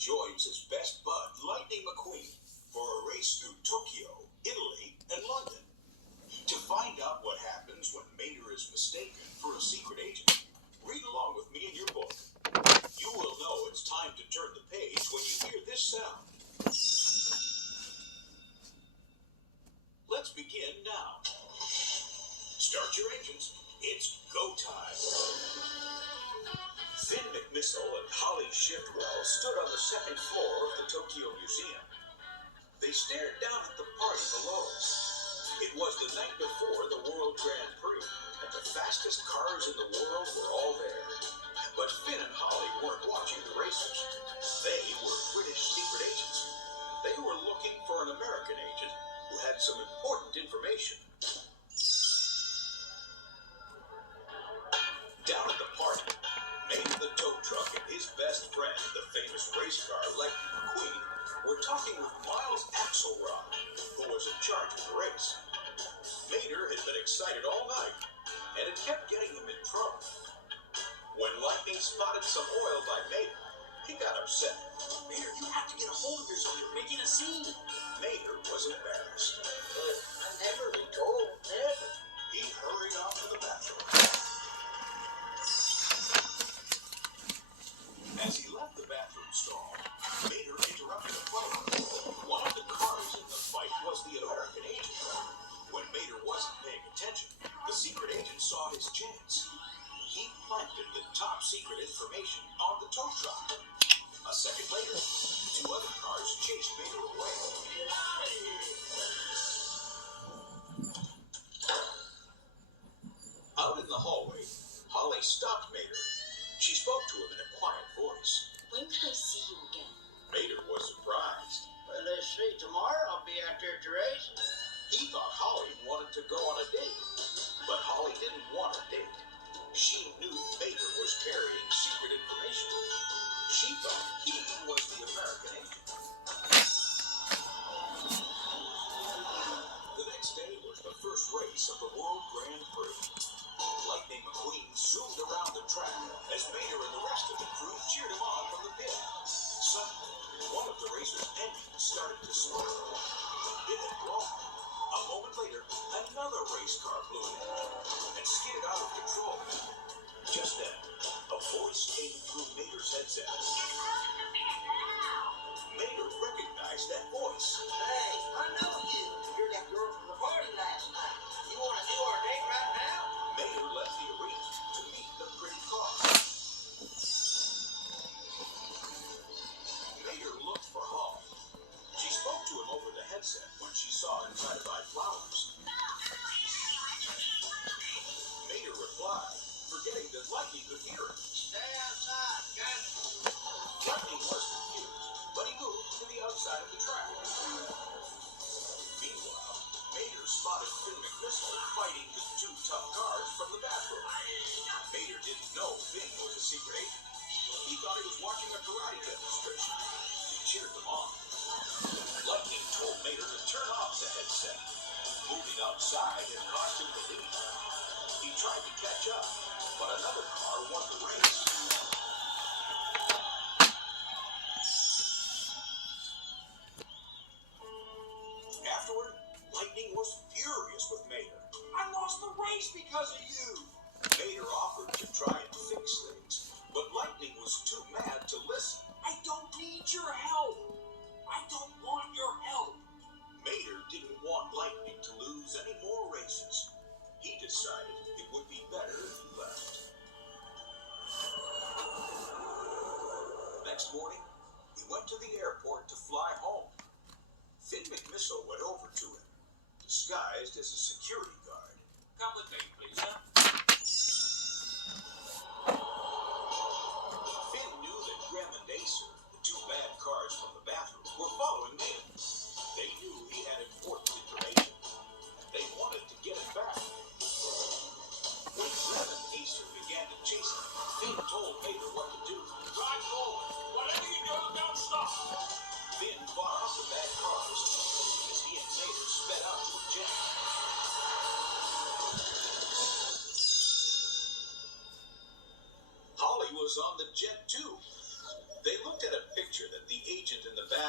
joins his best bud, Lightning McQueen, for a race through Tokyo, Italy, and London. To find out what happens when Mater is mistaken for a secret agent, read along with me in your book. You will know it's time to turn the page when you hear this sound. Let's begin now. Start your engines. It's go time. Finn McMissile and Holley Shiftwell stood on the second floor of the Tokyo Museum. They stared down at the party below. It was the night before the World Grand Prix, and the fastest cars in the world were all there. But Finn and Holley weren't watching the racers. They were British secret agents. They were looking for an American agent who had some important information. Down at the party, Mater the tow truck and his best friend, the famous race car Lightning McQueen, were talking with Miles Axelrod, who was in charge of the race. Mater had been excited all night, and it kept getting him in trouble. When Lightning spotted some oil by Mater, he got upset. Mater, you have to get a hold of yourself. You're making a scene. Mater was embarrassed. I never been told, never. He hurried off to the bathroom. As he left the bathroom stall, Mater interrupted a fight. One of the cars in the fight was the American agent. When Mater wasn't paying attention, the secret agent saw his chance. He planted the top secret information on the tow truck. A second later, two other cars chased Mater away. Out in the hallway, Holley stopped Mater. She spoke to him in a quiet voice. When can I see you again? Mater was surprised. Well, let's see, tomorrow I'll be out there at the race. He thought Holley wanted to go on a date, but Holley didn't want a date. She knew Mater was carrying secret information. She thought he was the American agent. The next day was the first race of the World Grand Prix. Lightning McQueen zoomed around the track as Mater and the rest of the crew cheered him on from the pit. Suddenly, one of the racers' engines started to smoke. It had blown. A moment later, another race car blew in and skidded out of control. Just then, a voice came through Mater's headset. Mater recognized that voice. Hey, I know you. You're that girl from the party last night. You want to do our date right now? Mater left the arena to meet the pretty car. Mater looked for Holley. She spoke to him over the headset when she saw him try to buy flowers. Mater replied, forgetting that Lightning could hear him. Stay outside, guys. Lightning was confused, but he moved to the outside of the track. Meanwhile, Mater spotted Finn McMissile fighting the two tough guards from the bathroom. Mater didn't know Finn was a secret agent. He thought he was watching a karate demonstration. He cheered them on. Lightning told Mater to turn off the headset. Moving outside had cost him the lead. He tried to catch up, but another car won the race. Afterward, Lightning was furious with Mater. I lost the race because of you. Mater offered to try and fix things, but Lightning was too mad to listen. I don't need your help. I don't want your help. Mater didn't want Lightning to lose any more races. He decided it would be better if he left. Next morning, he went to the airport to fly home. Finn McMissile went over to him, disguised as a security guard. Come with me, please, sir. Finn knew that Graham and Acer, the two bad cars from the bathroom, were following Mater. They knew he had important information, and they wanted to get it back. When Graham and Acer began to chase him, Finn told Mater what to do. Drive forward. Whatever you do, don't stop. Finn fought off the bad cars as he and Mater sped up to a jet. Holley was on the jet too. They looked at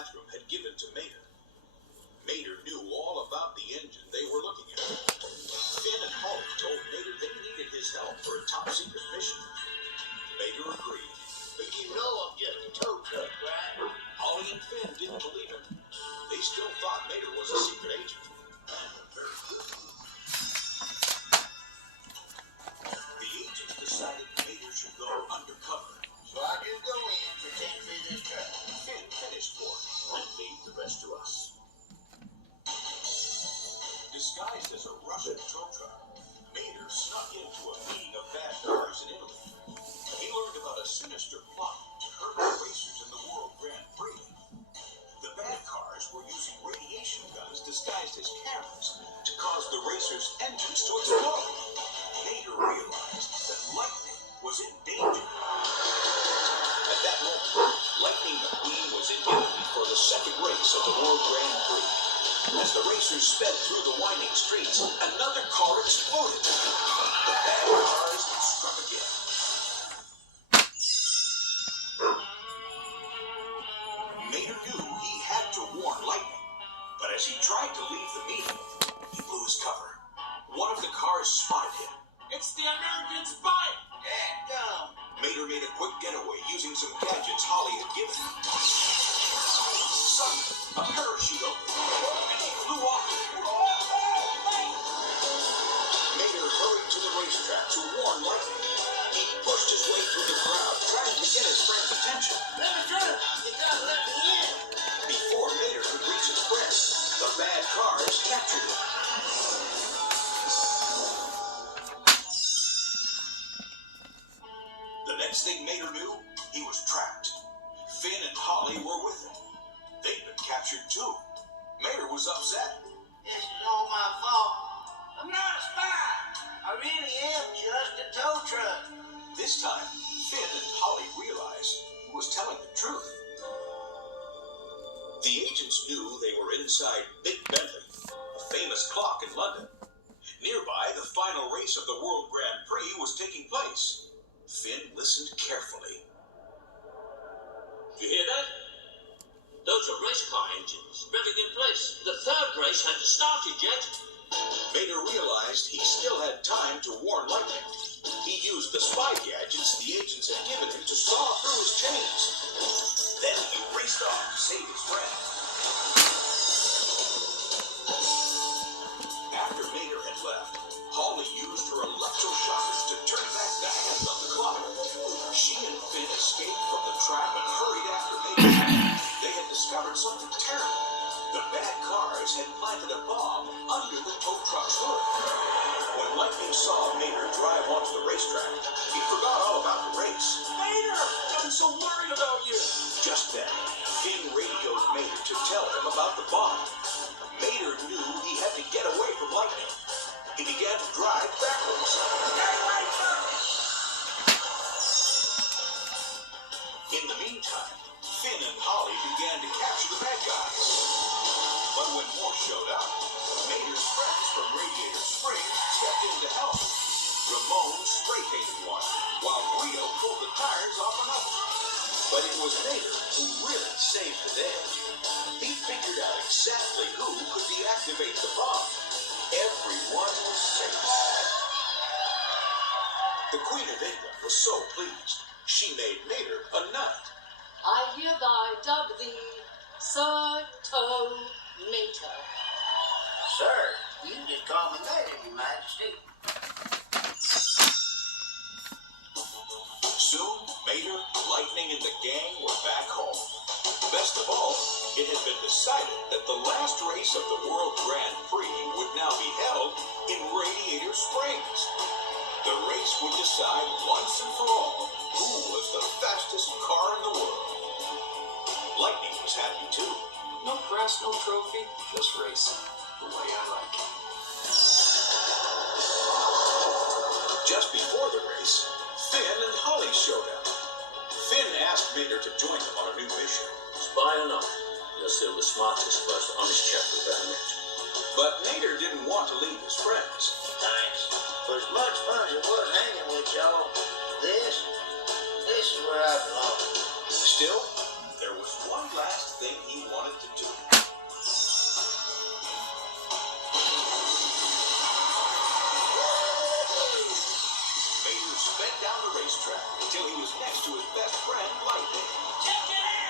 bathroom had given to Mater. Mater knew all about the engine they were looking at. Finn and Holley told Mater they needed his help for a top-secret mission. Mater agreed. But you know I'm just a tow truck, right? Holley and Finn didn't believe him. They still thought Mater was a secret agent. And a very good one. The agents decided Mater should go undercover. So I just go in, pretend to be this truck. Finn finished for him and leave the rest to us. Disguised as a Russian tow truck, Mater snuck into a meeting of bad cars in Italy. He learned about a sinister plot to hurt the racers in the World Grand Prix. The bad cars were using radiation guns disguised as cameras to cause the racers' engines to explode. Mater realized that lightning was in danger. At that moment, Lightning McQueen was in Italy for the second race of the World Grand Prix. As the racers sped through the winding streets, another car exploded. The bad cars struck again. Mater knew he had to warn Lightning, but as he tried to leave the meeting, he blew his cover. One of the cars spotted him. It's the American spy! Dadgum. Mater made a quick getaway using some gadgets Holley had given him. Suddenly, a parachute opened, and he flew off. Mater hurried to the racetrack to warn Lightning. He pushed his way through the crowd, trying to get his friend's attention. Let me through. You gotta let me in. Before Mater could reach his friend, the bad cars captured him. The next thing Mater knew, he was trapped. Finn and Holley were with him. They'd been captured too. Mater was upset. This is all my fault. I'm not a spy. I really am just a tow truck. This time, Finn and Holley realized he was telling the truth. The agents knew they were inside Big Bentley, a famous clock in London. Nearby, the final race of the World Grand Prix was taking place. Finn listened carefully. You hear that? Those are race car engines revving in place. The third race hasn't started yet. Mater realized he still had time to warn Lightning. He used the spy gadgets the agents had given him to saw through his chains. Then he raced off to save his friend. After Mater had left, Holley used her electroshockers to turn back the hands on the clock. She and Finn escaped from the trap and hurried after Mater. They had discovered something terrible. The bad cars had planted a bomb under the tow truck's hood. When Lightning saw Mater drive onto the racetrack, he forgot all about the race. Mater! I'm so worried about you! Just then, Finn radioed Mater to tell him about the bomb. Mater knew he had to get away from Lightning. He began to drive backwards. In the meantime, Finn and Holley began to capture the bad guys. But when more showed up, Mater's friends from Radiator Springs stepped in to help. Ramon spray-painted one, while Guido pulled the tires off another. But it was Mater who really saved the day. He figured out exactly who could deactivate the bomb. Everyone was safe. The Queen of England was so pleased, she made Mater a knight. I hereby dub thee Sir Tow Mater. Sir, you just call me Mater, Your Majesty. Soon, Mater, Lightning, and the gang were back home. Best of all, it had been decided that the last race of the World Grand Prix would now be held in Radiator Springs. The race would decide once and for all who was the fastest car in the world. Lightning was happy too. No press, no trophy, just racing. The way I like it. Just before the race, Finn and Holley showed up. Finn asked Mater to join them on a new mission. Spy or not, you're still the smartest, most honest chap we've ever met. But Mater didn't want to leave his friends. Thanks. For as much fun as it was hanging with y'all, this is where I belong. Still, there was one last thing he wanted racetrack. Until he was next to his best friend, Lightning. Check it out!